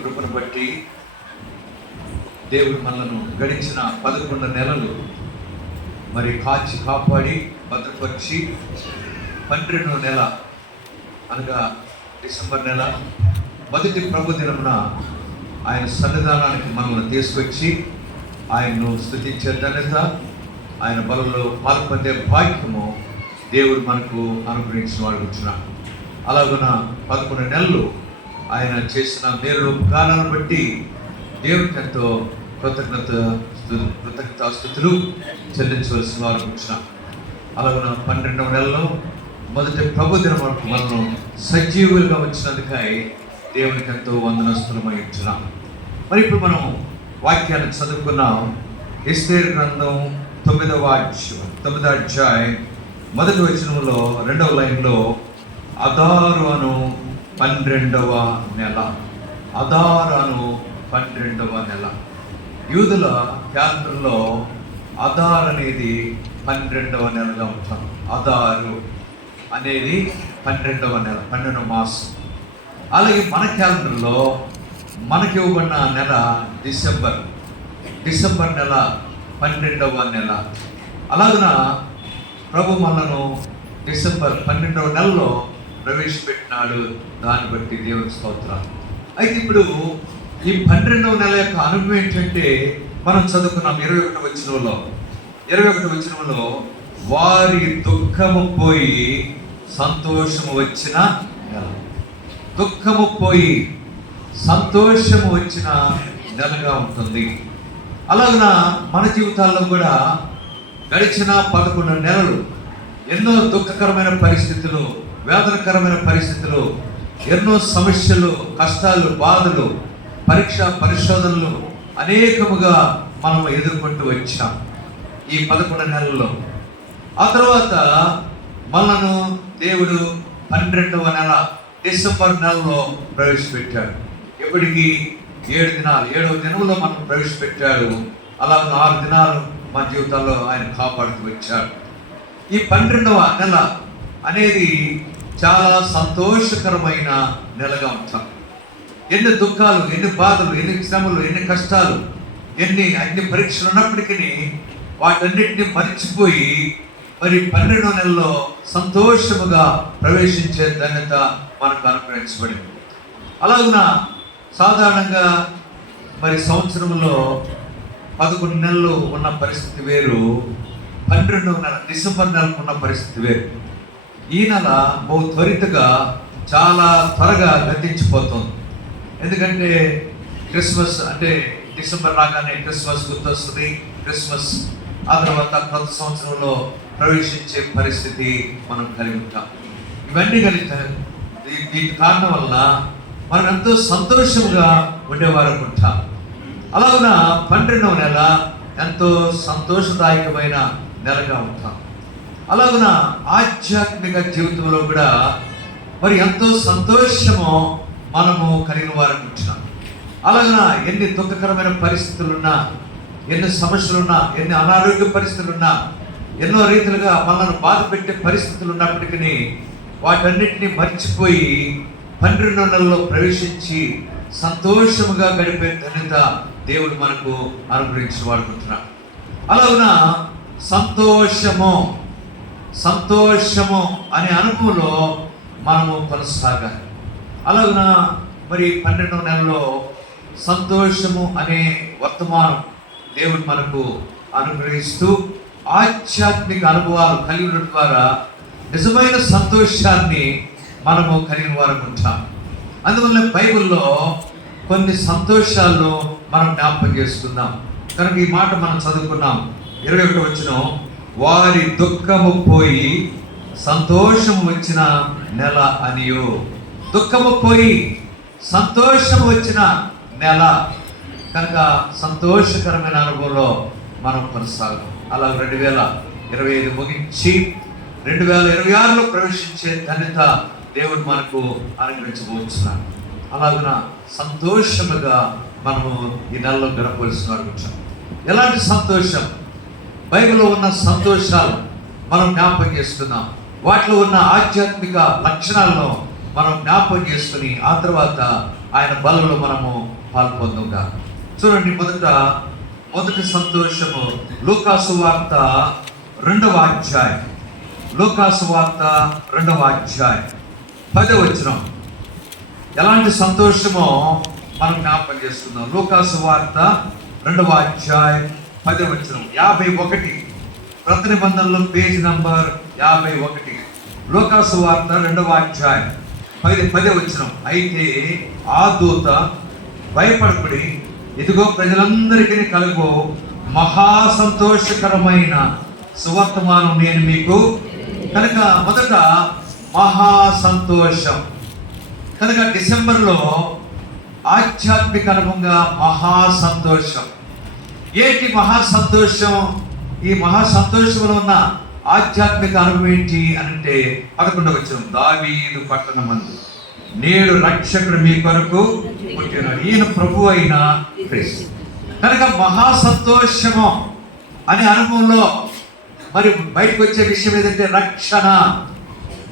కృపను బట్టి దేవుడు మనలను గడిచిన 11 నెలలు మరి కాచి కాపాడి భద్రపరిచి 12వ నెల అనగా డిసెంబర్ నెల మొదటి ప్రభు దినమున ఆయన సన్నిధానానికి మనల్ని తీసుకొచ్చి ఆయన్ను స్తుతించే ధన్యత, ఆయన బలంలో పాల్పొందే భాగ్యము దేవుడు మనకు అనుగ్రహించిన వాడు వచ్చిన. అలాగున 11 నెలలు ఆయన చేసిన మేలు ఉపకారాలను బట్టి దేవునికి ఎంతో కృతజ్ఞతాస్తుతులు చెల్లించవలసిన వారు వచ్చిన. అలాగున 12వ నెలలో మొదటి ప్రభు దినం వరకు మనం సజీవులుగా వచ్చినందుకై దేవునికి ఎంతో వందనస్తులమై వచ్చిన. మరి ఇప్పుడు మనం వాక్యాన్ని చదువుకున్నాం. ఎస్తేరు గ్రంథం 9వ అధ్యాయం 1వ వచనంలో 2వ లైన్లో అదారు అను 12వ నెల, అదారు అను 12వ నెల. యూదుల క్యాలెండర్లో అదార్ అనేది 12వ నెలగా ఉంటాం. అదారు అనేది 12వ నెల, 12వ మాసం. అలాగే మన క్యాలెండర్లో మనకి ఇవ్వబడిన నెల డిసెంబర్ నెల 12వ నెల. అలాగున ప్రభు మనను డిసెంబర్ 12వ నెలలో ప్రవేశపెట్టినాడు. దాన్ని బట్టి దేవుని స్తోత్రాలు. అయితే ఇప్పుడు ఈ 12వ నెల యొక్క అనుభవం ఏంటంటే మనం చదువుకున్నాం 21వ వచనంలో వారి దుఃఖము పోయి సంతోషము వచ్చిన నెల. దుఃఖము పోయి సంతోషము వచ్చిన నెలగా ఉంటుంది. అలాగన మన జీవితాల్లో కూడా గడిచిన 11 నెలలు ఎన్నో దుఃఖకరమైన పరిస్థితులు, వేదనకరమైన పరిస్థితులు, ఎన్నో సమస్యలు, కష్టాలు, బాధలు, పరీక్ష పరిశోధనలు అనేకముగా మనం ఎదుర్కొంటూ వచ్చాం ఈ 11 నెలల్లో. ఆ తర్వాత మనను దేవుడు 12వ నెల డిసెంబర్ నెలలో ప్రవేశపెట్టాడు. ఎప్పటికీ 7వ దినంలో మనం ప్రవేశపెట్టాడు. అలా 6 దినాలు మన జీవితాల్లో ఆయన కాపాడుతూ వచ్చాడు. ఈ 12వ నెల అనేది చాలా సంతోషకరమైన నెలగా ఉంటాం. ఎన్ని దుఃఖాలు, ఎన్ని బాధలు, ఎన్ని శ్రమలు, ఎన్ని కష్టాలు, అన్ని పరీక్షలు ఉన్నప్పటికీ వాటన్నిటిని మర్చిపోయి మరి 12వ నెలలో సంతోషముగా ప్రవేశించే ధన్యత మనకు అనుగ్రహించబడింది. అలాగున సాధారణంగా మరి సంవత్సరంలో 11 నెలలు ఉన్న పరిస్థితి వేరు, 12వ నెల డిసెంబర్ నెలకు ఉన్న పరిస్థితి వేరు. ఈ నెల బహు త్వరితగా చాలా త్వరగా గతించిపోతుంది. ఎందుకంటే క్రిస్మస్ అంటే డిసెంబర్ రాగానే క్రిస్మస్ గుర్తొస్తుంది. క్రిస్మస్ ఆ తర్వాత కొత్త సంవత్సరంలో ప్రవేశించే పరిస్థితి మనం కలిగి ఉంటాం. ఇవన్నీ వీటి కారణం వల్ల మనం ఎంతో సంతోషంగా ఉండేవారు ఉంటాం. అలాగున 12వ నెల ఎంతో సంతోషదాయకమైన నెలగా ఉంటాం. అలాగున ఆధ్యాత్మిక జీవితంలో కూడా మరి ఎంతో సంతోషము మనము కలిగిన వారు ఉంటున్నాం. అలాగన ఎన్ని దుఃఖకరమైన పరిస్థితులున్నా, ఎన్ని సమస్యలున్నా, ఎన్ని అనారోగ్య పరిస్థితులున్నా, ఎన్నో రీతిలుగా మనల్ని బాధ పెట్టే పరిస్థితులు ఉన్నప్పటికీ వాటన్నిటిని మర్చిపోయి 12వ నెలలో ప్రవేశించి సంతోషముగా గడిపే ధన్యత దేవుడు మనకు అనుగ్రహించి వాడుకుంటున్నాడు. అలాగున సంతోషము అనే అనుభవంలో మనము కొనసాగాలి. అలాగున మరి 12వ నెలలో సంతోషము అనే వర్తమానం దేవుడు మనకు అనుగ్రహిస్తూ ఆధ్యాత్మిక అనుభవాలు కలిగిన ద్వారా నిజమైన సంతోషాన్ని మనము కలిగిన వారు ఉంటాం. అందువల్ల బైబిల్లో కొన్ని సంతోషాలను మనం జ్ఞాపకం చేసుకుందాం. కనుక ఈ మాట మనం చదువుకున్నాం. 21వ వచనం, వారి దుఃఖము పోయి సంతోషము వచ్చిన నెల అనియు. దుఃఖము పోయి సంతోషము వచ్చిన నెల కనుక సంతోషకరమైన అనుభవంలో మనం కొనసాగం. అలా 2025 ముగించి 2026లో ప్రవేశించే ధన్యత దేవుడు మనకు అనుగ్రహించబోతున్నాడు. అలాగున సంతోషముగా మనము ఈ నెలలో గడపవలసిన వారు. ఎలాంటి సంతోషం? బైబిల్లో ఉన్న సంతోషాలు మనం జ్ఞాపకం చేసుకుందాం. వాటిలో ఉన్న ఆధ్యాత్మిక లక్షణాలను మనం జ్ఞాపకం చేసుకుని ఆ తర్వాత ఆయన బలంలో మనము పాల్పొందుగా. చూడండి, మొదటి సంతోషము లూకాసు వార్త 2వ అధ్యాయం. లూకాసు వార్త 2వ అధ్యాయం 10వ వచనం. ఎలాంటి సంతోషమో మనం జ్ఞాపకం చేసుకుందాం. లూకాసు వార్త 2వ అధ్యాయం 10వ వచనం. 51 క్రొత్త నిబంధనలో పేజ్ నంబర్ 51. లూకాసు వార్త 2వ అధ్యాయం 10వ వచనం. అయితే ఆ దూత, భయపడకుడి, ఇదిగో ప్రజలందరికీ కలుగు మహా సంతోషకరమైన సువర్తమానం నేను మీకు. కనుక మొదట మహా సంతోషం. కనుక డిసెంబర్లో ఆధ్యాత్మిక అనుభవంగా మహా సంతోషం. ఏంటి మహా సంతోషం? ఈ మహా సంతోషంలో ఉన్న ఆధ్యాత్మిక అనుభవం ఏంటి అంటే 11వ వచనం. దావీదు పట్టణమందు నేడు రక్షకుడు మీ కొరకు పుట్టినాడు, ఈయన ప్రభు అయిన క్రీస్తు. కనుక మహా సంతోషము అనే అనుభవంలో మరి బయటకు వచ్చే విషయం ఏదంటే రక్షణ.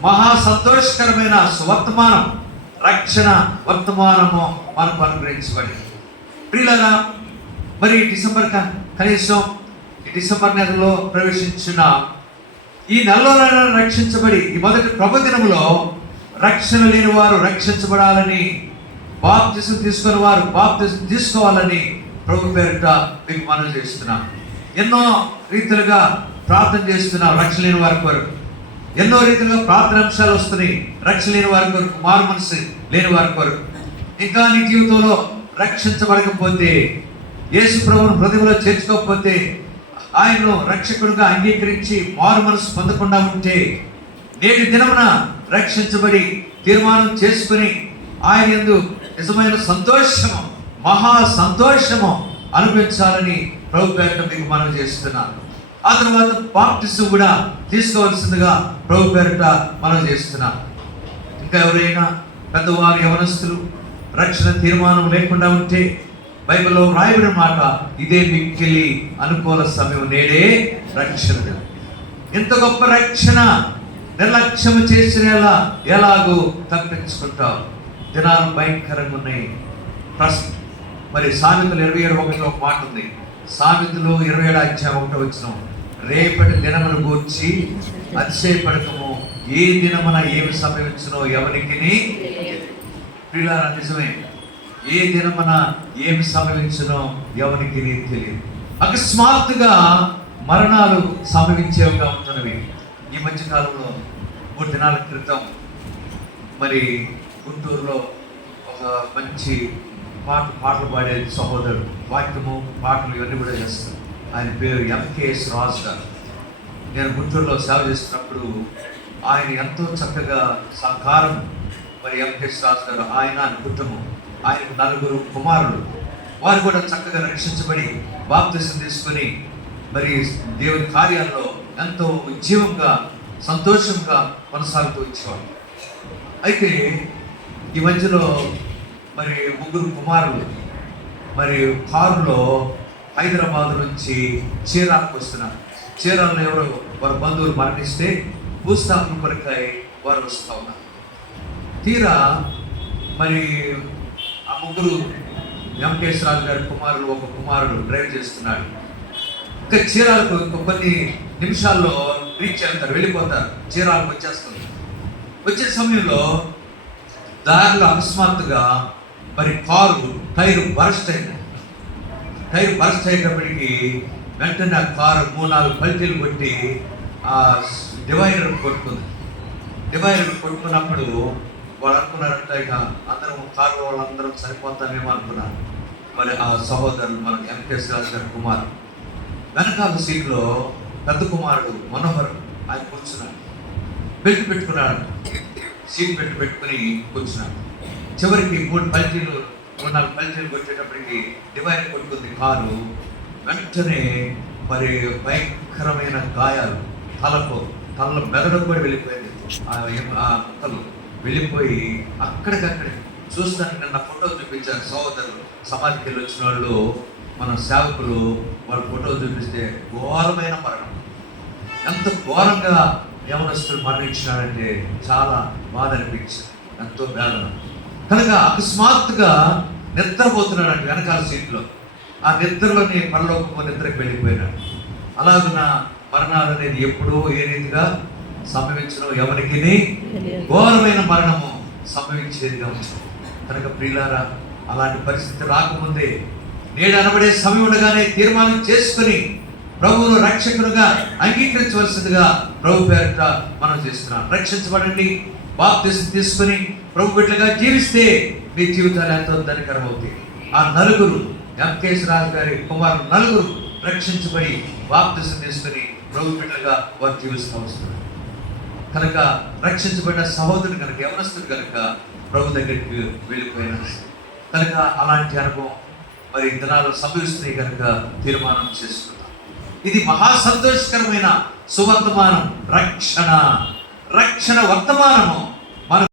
మహా సంతోషకరమైన సువర్తమానం, రక్షణ వర్తమానము మనకు అనుగ్రహించబడి. ప్రియులారా, మరి కనీసం ఈ డిసెంబర్ నెలలో ప్రవేశించిన ఈ నెలలో రక్షించబడి, ఈ మొదటి ప్రభు దినములో రక్షణ లేని వారు రక్షించబడాలని, బాప్తిసం తీసుకుని వారు బాప్తిసం తీసుకోవాలని ప్రభు పేరిట మీకు మనవి చేస్తున్నాం. ఎన్నో రీతిలుగా ప్రార్థన చేస్తున్నాం రక్షణ లేని వారి కొరకు. ఎన్నో రీతిలుగా ప్రార్థన అంశాలు వస్తున్నాయి రక్షణ లేని వారి కొరకు, మారు మనసు లేని వారి కొరకు. ఇంకా నీ జీవితంలో రక్షించబడకపోతే, యేసు ప్రభువును హృదయంలో చేర్చుకోకపోతే, ఆయన్ను రక్షకుడుగా అంగీకరించి మారు మనసు పొందకుండా ఉంటే, నేటి దినమున రక్షించబడి తీర్మానం చేసుకుని ఆయన యందు నిజమైన సంతోషము, మహా సంతోషము అనుభవించాలని ప్రభు పేరిట మీకు మనవి చేస్తున్నాను. ఆ తర్వాత బాప్టిజం కూడా తీసుకోవాల్సిందిగా ప్రభు పేరిట మనవి చేస్తున్నాను. ఇంకా ఎవరైనా పెద్దవారు, యవనస్తులు రక్షణ తీర్మానం లేకుండా ఉంటే, బైబిల్లో రాయబడిన మాట, ఇదే మిక్కిలి అనుకూల సమయం, నేడే రక్షణ. ఎంత గొప్ప రక్షణ! నిర్లక్ష్యం చేసిన ఎలాగో తప్పించుకుంటాం. దినాలు భయంకరంగా ఉన్నాయి. మరి సామెతలు 27:1 ఒక మాట ఉంది. సామెతలు 27 అధ్యాయం 1 వచనం. రేపటి దినమును గూర్చి అతిశయపడకము, ఏ దినమున ఏమి సంభవించునో ఎవరికి. ప్రియులారా, నిజమే, ఏ దినమున ఏమి సంభవించునో ఎవరికి తెలియదు. అకస్మాత్తుగా మరణాలు సంభవించేవిగా ఉంటున్నవి. ఈ మధ్యకాలంలో 3 దినాల క్రితం మరి గుంటూరులో ఒక మంచి పాటలు పాడే సహోదరుడు, వాక్యము పాటలు ఇవన్నీ కూడా చేస్తారు. ఆయన పేరు ఎంకేఎస్ రాజు గారు. నేను గుంటూరులో సేవ చేస్తున్నప్పుడు ఆయన ఎంతో చక్కగా సహకారం, మరి ఎంకేఎస్ రాజు గారు, ఆయన కుటుంబం, ఆయనకు 4 కుమారులు, వారు కూడా చక్కగా రక్షించబడి బాప్తిసం తీసుకొని మరి దేవుని కార్యాల్లో ఎంతో ఉజ్జీవంగా, సంతోషంగా కొనసాగుతూ వచ్చేవాడు. అయితే ఈ మధ్యలో మరి 3 కుమారులు మరి కారులో హైదరాబాద్ నుంచి చీరాలకు వస్తున్నారు. చీరాల్లో ఎవరో వారి బంధువులు మరణిస్తే భూస్థాపన కొరకై వారు వస్తూ ఉన్నారు. తీరా మరి ఆ 3 వెంకటేశ్వర రాజు గారి కుమారులు, ఒక కుమారుడు డ్రైవ్ చేస్తున్నాడు. ఇంకా చీరాలకు కొన్ని నిమిషాల్లో రీచ్ అవుతారు, వెళ్ళిపోతారు, చీరాలకు వచ్చేస్తుంది. వచ్చే సమయంలో దారిలో అకస్మాత్తుగా మరి కారు టైర్ బరస్ట్ అయింది. టైర్ బరస్ట్ అయ్యేటప్పటికి వెంటనే ఆ కారు 3-4 పల్టీలు కొట్టి ఆ డివైడర్ కొట్టుకుంది. డివైడర్ కొట్టుకున్నప్పుడు వాళ్ళు అనుకున్నారంటే ఇక అందరం కారు వాళ్ళందరం సరిపోతామేమో అనుకున్నారు. మరి ఆ సహోదరులు మన వెంకటేశ్వర రాజు గారి కుమారు వెనకాల సీట్లో పెద్ద కుమారుడు మనోహర్ ఆయన కూర్చున్నాడు. బెల్ట్ పెట్టుకున్నాడు, సీట్ పెట్టుకుని కూర్చున్నాడు. చివరికి 3-4 పల్టీలు కొట్టేటప్పటికి డివైడర్ కొట్టుకుంది కారు. వెంటనే మరి భయంకరమైన గాయాలు, తలలో మెదడు కూడా వెళ్ళిపోయింది. ఆ ముక్కలు వెళ్ళిపోయి అక్కడికక్కడే చూస్తాను. నిన్న ఫోటో చూపించారు సహోదరులు, సమాధికి వెళ్ళి వచ్చిన వాళ్ళు, మన సేవకులు, వాళ్ళ ఫోటో చూపిస్తే ఘోరమైన మరణం. ఎంత ఘోరంగా యవనస్తులు మరణించినాడంటే చాలా బాధ అనిపించింది, ఎంతో వేదన. కనుక అకస్మాత్తుగా నిద్రపోతున్నాడు వెనకాల సీట్లో. ఆ నిద్రలోనే పరలోకపు నిద్రకు వెళ్ళిపోయినాడు. అలాగున మరణాలు అనేది ఎప్పుడో ఏ రీతిగా సంభవించడం ఎవరికి ఘోరమైన మరణము సంభవించేదిగా ఉంటుంది. కనుక ప్రియులారా, అలాంటి పరిస్థితి రాకముందే నేడు అనబడే సమయం ఉండగానే తీర్మానం చేసుకుని ప్రభువును రక్షకునిగా అంగీకరించవలసిందిగా ప్రభు పేరిట మనం చేస్తున్నాం. రక్షించబడండి, బాప్తిసం తీసుకుని ప్రభు బిడ్డలుగా జీవిస్తే మీ జీవితాలు ఎంతో ధనకరం అవుతాయి. ఆ నలుగురు ఎంకేఎస్ రాజు గారి కుమారులు నలుగురు రక్షించబడి బాప్తిసం తీసుకుని ప్రభు బిడ్డలుగా వారు జీవిస్తూ వస్తున్నారు. కనుక రక్షించబడిన సహోదరుడు కనుక, యవనస్తుడు కనుక ప్రభు దగ్గరికి వెళ్ళిపోయిన కనుక అలాంటి అనుభవం మరి దినాలు సంభవిస్తున్నాయి కనుక తీర్మానం చేసుకున్నాం. ఇది మహా సంతోషకరమైన సువర్తమానం. రక్షణ వర్తమానము